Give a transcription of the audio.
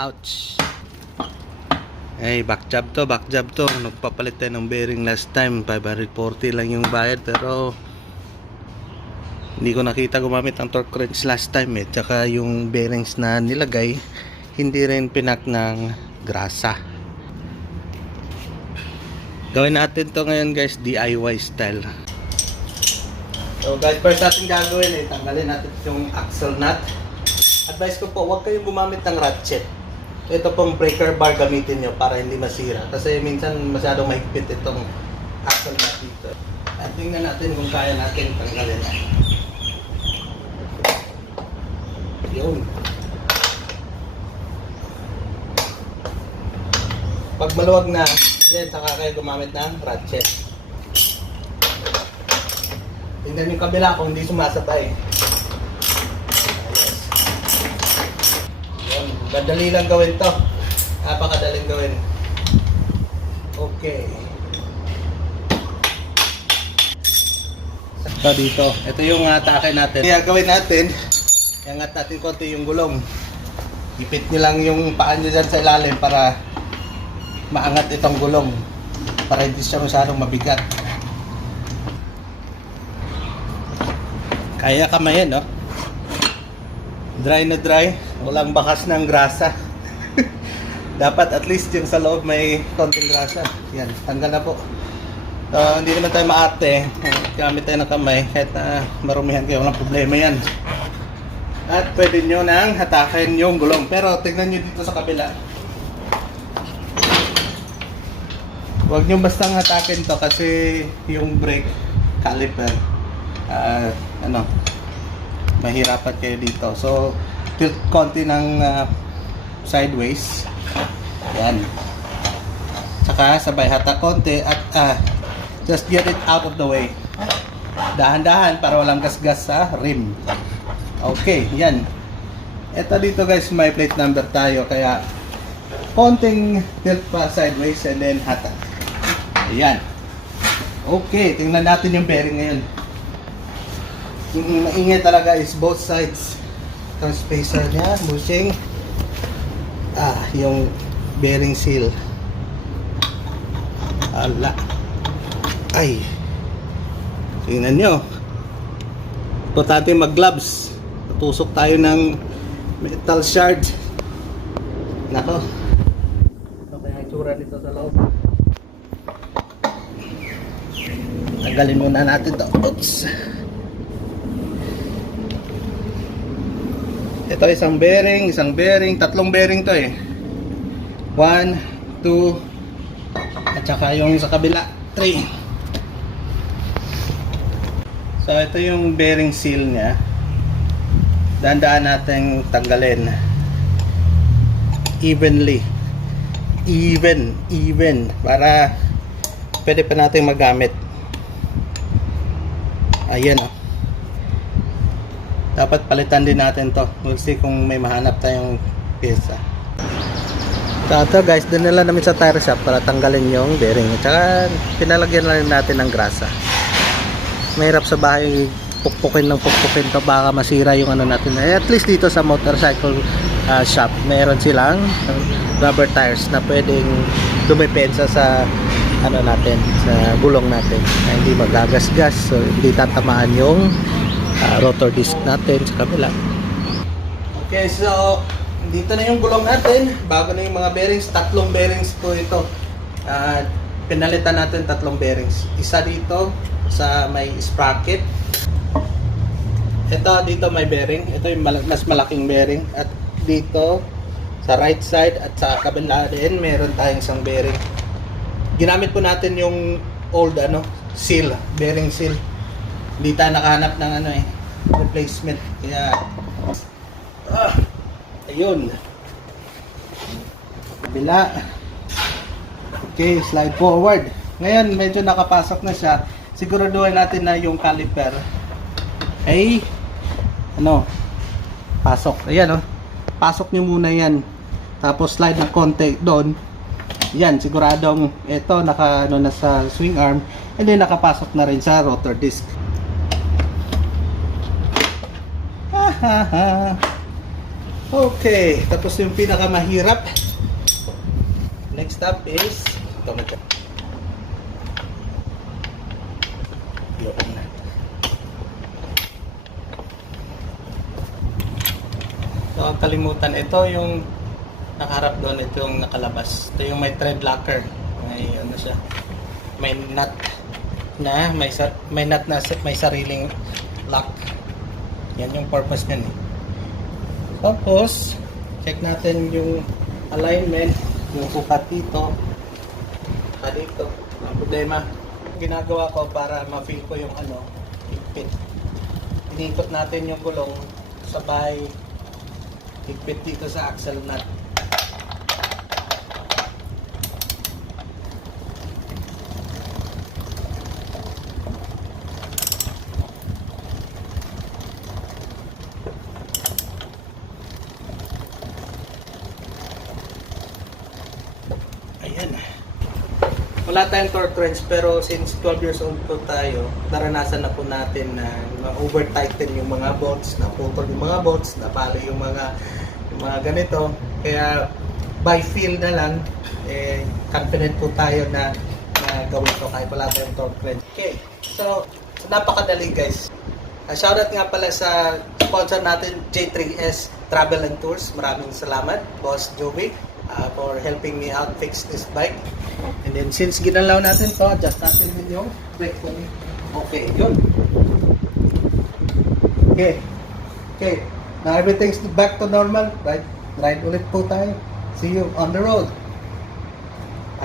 Ouch. Ay, back job to. Nagpapalit tayo ng bearing last time. 540 lang yung bayad, pero hindi ko nakita gumamit ng torque wrench last time eh. Tsaka yung bearings na nilagay, hindi rin pinak ng grasa. Gawin natin to ngayon guys, DIY style. So guys, first natin gagawin eh, tanggalin natin yung axle nut. Advice ko po, huwag kayong gumamit ng ratchet. Ito pong breaker bar gamitin nyo para hindi masira. Kasi minsan masyadong mahigpit itong axle nut dito. At tingnan natin kung kaya natin tanggalin. Yun. Pag maluwag na, yan, saka kayo gumamit ng ratchet. Tingnan yung kabila kung hindi sumasabay. Ayos. Yan, madali lang gawin to. Napakadaling gawin. Okay. So dito, ito yung atake natin. Kaya gawin natin, iangat natin konti yung gulong. Ipit nyo lang yung paa nyo dyan sa ilalim para maangat itong gulong, para hindi siya masyadong mabigat. Kaya kamayan, no? Dry na dry, walang bakas ng grasa. Dapat at least yung sa loob may konting grasa. Yan, tanggal na po. Hindi naman tayo maarte, gamit tayo ng kamay, kahit na marumihan kayo, walang problema yan. At pwede nyo nang hatakin yung gulong, pero tignan nyo dito sa kabila. Huwag nyo bastang hatakin to kasi yung brake caliper, mahirapan kayo dito. So, tilt konti ng sideways. Yan. Saka sabay hatak konti at just get it out of the way. Dahan-dahan para walang gasgas sa rim. Okay, yan. Ito dito guys, may plate number tayo, kaya konting tilt pa sideways and then hatak. Ayan. Okay, tingnan natin yung bearing ngayon. Yung maingay talaga is both sides. Itong spacer niya, bushing. Yung bearing seal. Ala. Ay. Tingnan nyo. Importante mag-gloves. Tutusok tayo ng metal shard. Nako. Ito kaya itsura nito sa loob. Tanggalin muna natin to. Oops. Ito isang bearing, tatlong bearing to eh. 1, 2, at saka yung sa kabila, 3. So ito yung bearing seal niya. Dahan-dahan natin tanggalin. Evenly. Even. Para pwede pa natin magamit. Ayan o. Dapat palitan din natin to. We'll see kung may mahanap tayong pyesa. So ito guys, dinala namin sa tire shop para tanggalin yung bearing. Tsaka pinalagyan na rin natin ng grasa. Mahirap sa bahay pukpukin to, baka masira yung ano natin. At least dito sa motorcycle shop, mayroon silang rubber tires na pwedeng dumepensa sa ano natin, sa gulong natin na hindi magagasgas, so hindi tatamaan yung rotor disc natin sa kabila. Okay, so dito na yung gulong natin, bago na yung mga bearings. Tatlong bearings po ito. Pinalitan natin tatlong bearings. Isa dito sa may sprocket. Ito dito may bearing. Ito yung mas malaking bearing. At dito sa right side at sa kabila din meron tayong isang bearing. Ginamit po natin yung old seal, bearing seal. Hindi tayo nakahanap ng replacement. Kaya ayun. Kabila. Okay, slide forward. Ngayon medyo nakapasok na siya. Siguraduhin natin na yung caliper ay pasok. Ayan pasok nyo muna yan. Tapos slide ng konti doon. Yan, siguradong ito naka na sa swing arm, and then nakapasok na rin sa rotor disc. Okay, tapos yung pinakamahirap. Next step is ito na ito. Yun na. So, ang kalimutan, ito yung nakaharap doon, ito yung nakalabas. Ito yung may thread locker. May ano siya. May nut na may nut na may sariling lock. Yan yung purpose niyan eh. Tapos, check natin yung alignment, yung sukat dito, dito. Ang problema, ginagawa ko para ma-feel ko yung ano, higpit. Inikot natin yung gulong, sabay higpit dito sa axle nut. Ayan. Wala tayong torque wrench pero since 12 years old po tayo, naranasan na po natin na over-tighten yung mga bolts, naputol yung mga bolts, napalo yung mga ganito. Kaya by feel na lang, confident po tayo na gawin to kahit wala tayong torque wrench. Okay, so napakadali guys. Shoutout nga pala sa sponsor natin, J3S Travel and Tours. Maraming salamat, Boss Jovic, for helping me out fix this bike. And then since ginalaw natin to, adjust natin din yung brake ko. Okay, yun. Okay. Now everything's back to normal. Right ulit po tayo. See you on the road.